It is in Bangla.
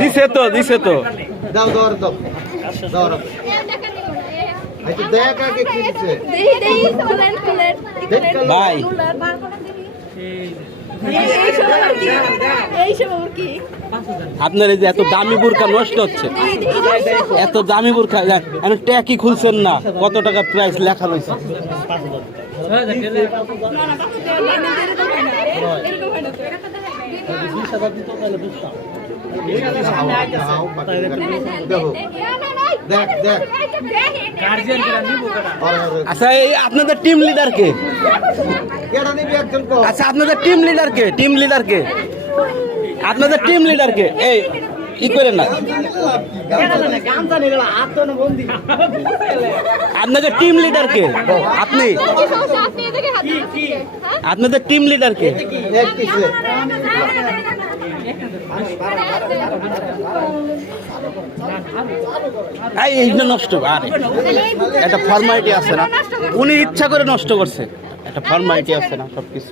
দিছে তো দাও দাও দাও দাও এই তো দেখা কে কি দিছে দেই খোলেন ভাই এই সব কি আপনার এই যে এত দামি বোরকা নষ্ট হচ্ছে, এত দামি বোরকা এখন ট্যাগই খুলছেন না, কত টাকা প্রাইস লেখা রয়েছে। দেখ দেখ আচ্ছা এই আপনাদের টিম লিডার কে? কেডা নিবি একজন কো আচ্ছা আপনাদের টিম লিডার কে? আপনাদের টিম লিডার কে? এই কি করেন না আপনাদের টিম লিডার কে? আপনি আপনাদের টিম লিডার কে? এক কিসে এইটা নষ্ট, আরে একটা ফর্মালিটি আছে না, উনি ইচ্ছা করে নষ্ট করছে, একটা ফর্মালিটি আছে না সবকিছু।